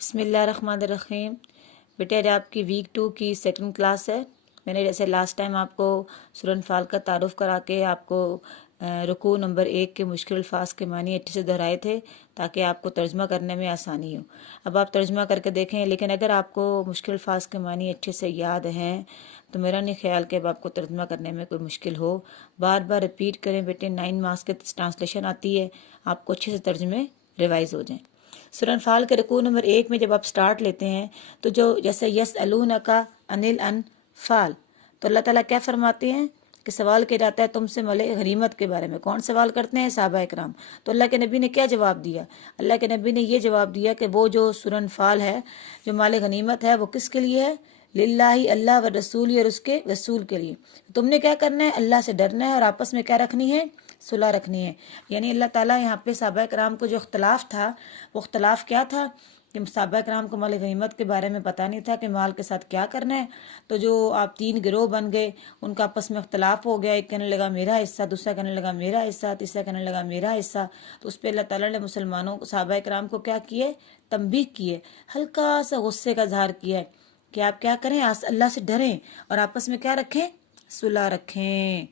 بسم اللہ الرحمن الرحیم۔ بیٹا آج آپ کی ویک 2 کی سیکنڈ کلاس ہے۔ میں نے جیسے لاسٹ ٹائم آپ کو سورہ انفال کا تعارف کرا کے آپ کو رکوع نمبر 1 کے مشکل الفاظ کے معنی اچھے سے دہرائے تھے تاکہ آپ کو ترجمہ کرنے میں آسانی ہو۔ اب آپ ترجمہ کر کے دیکھیں، لیکن اگر آپ کو مشکل الفاظ کے معنی اچھے سے یاد ہیں تو میرا نہیں خیال کہ اب آپ کو ترجمہ کرنے میں کوئی مشکل ہو۔ بار بار ریپیٹ کریں بیٹے، 9 مارکس کے ٹرانسلیشن آتی ہے، آپ کو اچھے سے ترجمے ریوائز ہو جائیں۔ سورہ انفال کے رکوع نمبر 1 میں جب آپ سٹارٹ لیتے ہیں تو جو جیسے یسألونک عن الانفال، تو اللہ تعالیٰ کیا فرماتے ہیں کہ سوال کیا جاتا ہے تم سے مال غنیمت کے بارے میں۔ کون سوال کرتے ہیں؟ صحابہ اکرام۔ تو اللہ کے نبی نے کیا جواب دیا؟ اللہ کے نبی نے یہ جواب دیا کہ وہ جو سورہ انفال ہے، جو مال غنیمت ہے، وہ کس کے لیے ہے؟ للہ، اللہ و رسول، اور اس کے رسول کے لیے۔ تم نے کیا کرنا ہے؟ اللہ سے ڈرنا ہے اور آپس میں کیا رکھنی ہے؟ صلح رکھنی ہے۔ یعنی اللہ تعالیٰ یہاں پہ صحابہ کرام کو جو اختلاف تھا، وہ اختلاف کیا تھا کہ صحابہ کرام کو مال غنیمت کے بارے میں پتہ نہیں تھا کہ مال کے ساتھ کیا کرنا ہے۔ تو جو آپ 3 گروہ بن گئے، ان کا آپس میں اختلاف ہو گیا، ایک کہنے لگا میرا حصہ، دوسرا کہنے لگا میرا حصہ، تیسرا کہنے لگا میرا حصہ۔ تو اس پہ اللہ تعالیٰ نے مسلمانوں صحابہ کرام کو کیا کیے؟ تنبیہ کیے، ہلکا سا غصے کا اظہار کیا ہے کہ آپ کیا کریں؟ اللہ سے ڈریں اور آپس میں کیا رکھیں؟ صلح رکھیں،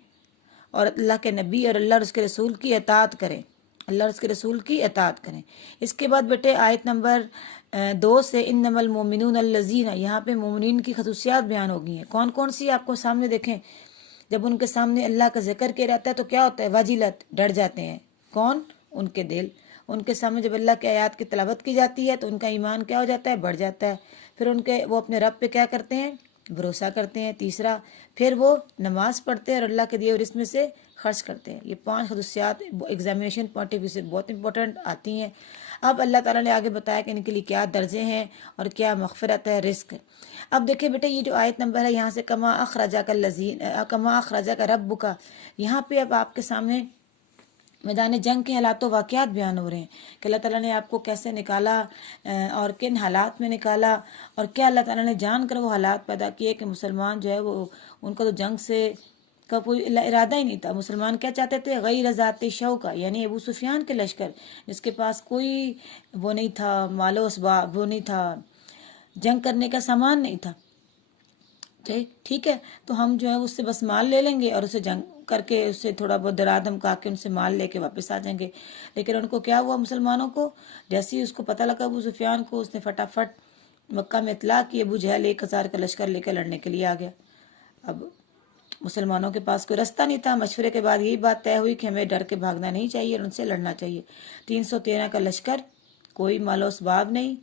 اور اللہ کے نبی اور اللہ اور اس کے رسول کی اطاعت کریں، اللہ اور اس کے رسول کی اطاعت کریں۔ اس کے بعد بیٹے آیت نمبر 2 سے انما المؤمنون الذین، یہاں پہ مومنین کی خصوصیات بیان ہو گئی ہیں۔ کون کون سی آپ کو سامنے دیکھیں، جب ان کے سامنے اللہ کا ذکر کیا جاتا ہے تو کیا ہوتا ہے؟ وجلت، ڈر جاتے ہیں۔ کون؟ ان کے دل۔ ان کے سامنے جب اللہ کے آیات کی تلاوت کی جاتی ہے تو ان کا ایمان کیا ہو جاتا ہے؟ بڑھ جاتا ہے۔ پھر وہ اپنے رب پہ کیا کرتے ہیں؟ بھروسہ کرتے ہیں۔ تیسرا، پھر وہ نماز پڑھتے ہیں اور اللہ کے دیے ہوئے رزق میں سے خرچ کرتے ہیں۔ یہ 5 خصوصیات ایگزامینیشن پوائنٹ آف ویو سے بہت امپورٹنٹ آتی ہیں۔ اب اللہ تعالیٰ نے آگے بتایا کہ ان کے لیے کیا درجے ہیں اور کیا مغفرت ہے، رزق ہے۔ اب دیکھیں بیٹے، یہ جو آیت نمبر ہے یہاں سے کما اخرجک ربک، یہاں پہ اب آپ کے سامنے میدان جنگ کے حالات و واقعات بیان ہو رہے ہیں کہ اللہ تعالیٰ نے آپ کو کیسے نکالا اور کن حالات میں نکالا، اور کیا اللہ تعالیٰ نے جان کر وہ حالات پیدا کیے کہ مسلمان جو ہے وہ ان کا تو جنگ سے کا کوئی ارادہ ہی نہیں تھا۔ مسلمان کیا چاہتے تھے؟ غیر ذات شوکا، یعنی ابو سفیان کے لشکر جس کے پاس کوئی وہ نہیں تھا، مال و اسباب وہ نہیں تھا، جنگ کرنے کا سامان نہیں تھا، ٹھیک ہے، تو ہم جو ہے اس سے بس مال لے لیں گے اور اسے جنگ کر کے اس سے تھوڑا بہت ڈرا دھمکا کے ان سے مال لے کے واپس آ جائیں گے۔ لیکن ان کو کیا ہوا؟ مسلمانوں کو جیسے ہی اس کو پتہ لگا ابو سفیان کو، اس نے فٹافٹ مکہ میں اطلاع کی، ابو جہل 1000 کا لشکر لے کے لڑنے کے لیے آ گیا۔ اب مسلمانوں کے پاس کوئی رستہ نہیں تھا۔ مشورے کے بعد یہی بات طے ہوئی کہ ہمیں ڈر کے بھاگنا نہیں چاہیے اور ان سے لڑنا چاہیے۔ 313 کا لشکر، کوئی مال و اسباب نہیں،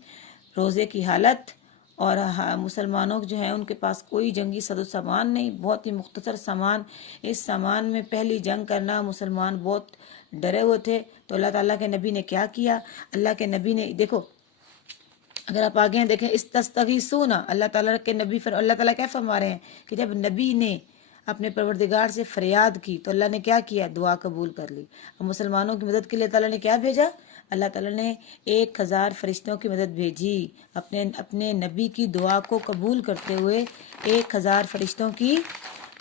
روزے کی حالت، اور مسلمانوں جو ہیں ان کے پاس کوئی جنگی ساز و سامان نہیں، بہت ہی مختصر سامان۔ اس سامان میں پہلی جنگ کرنا، مسلمان بہت ڈرے ہوئے تھے۔ تو اللہ تعالیٰ کے نبی نے کیا کیا؟ اللہ کے نبی نے دیکھو، اگر آپ آگے دیکھیں، استغیثون، اللہ تعالیٰ کے نبی اللہ تعالیٰ کیا فرما رہے ہیں کہ جب نبی نے اپنے پروردگار سے فریاد کی تو اللہ نے کیا کیا؟ دعا قبول کر لی۔ اور مسلمانوں کی مدد کے لیے تعالیٰ نے کیا بھیجا؟ اللہ تعالیٰ نے 1000 فرشتوں کی مدد بھیجی، اپنے نبی کی دعا کو قبول کرتے ہوئے 1000 فرشتوں کی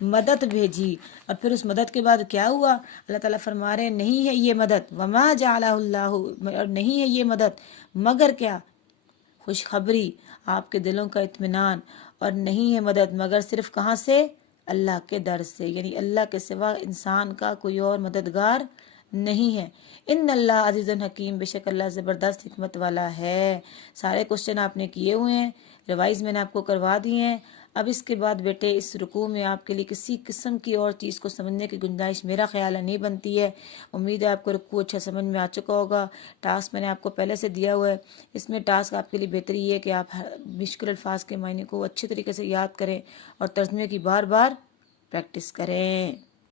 مدد بھیجی۔ اور پھر اس مدد کے بعد کیا ہوا؟ اللہ تعالیٰ فرما رہے ہیں نہیں ہے یہ مدد، وما جعلہ اللہ، اور نہیں ہے یہ مدد مگر کیا؟ خوشخبری، آپ کے دلوں کا اطمینان، اور نہیں ہے مدد مگر صرف کہاں سے؟ اللہ کے در سے، یعنی اللہ کے سوا انسان کا کوئی اور مددگار نہیں ہے۔ ان اللہ عزیز حکیم، بے شک اللہ زبردست حکمت والا ہے۔ سارے کوشچن آپ نے کیے ہوئے ہیں، ریوائز میں نے آپ کو کروا دیے ہیں۔ اب اس کے بعد بیٹے اس رکوع میں آپ کے لیے کسی قسم کی اور چیز کو سمجھنے کی گنجائش میرا خیال ہے نہیں بنتی ہے۔ امید ہے آپ کو رکوع اچھا سمجھ میں آ چکا ہوگا۔ ٹاسک میں نے آپ کو پہلے سے دیا ہوا ہے، اس میں ٹاسک آپ کے لیے بہتری یہ ہے کہ آپ مشکل الفاظ کے معنی کو اچھے طریقے سے یاد کریں اور ترجمے کی بار بار پریکٹس کریں۔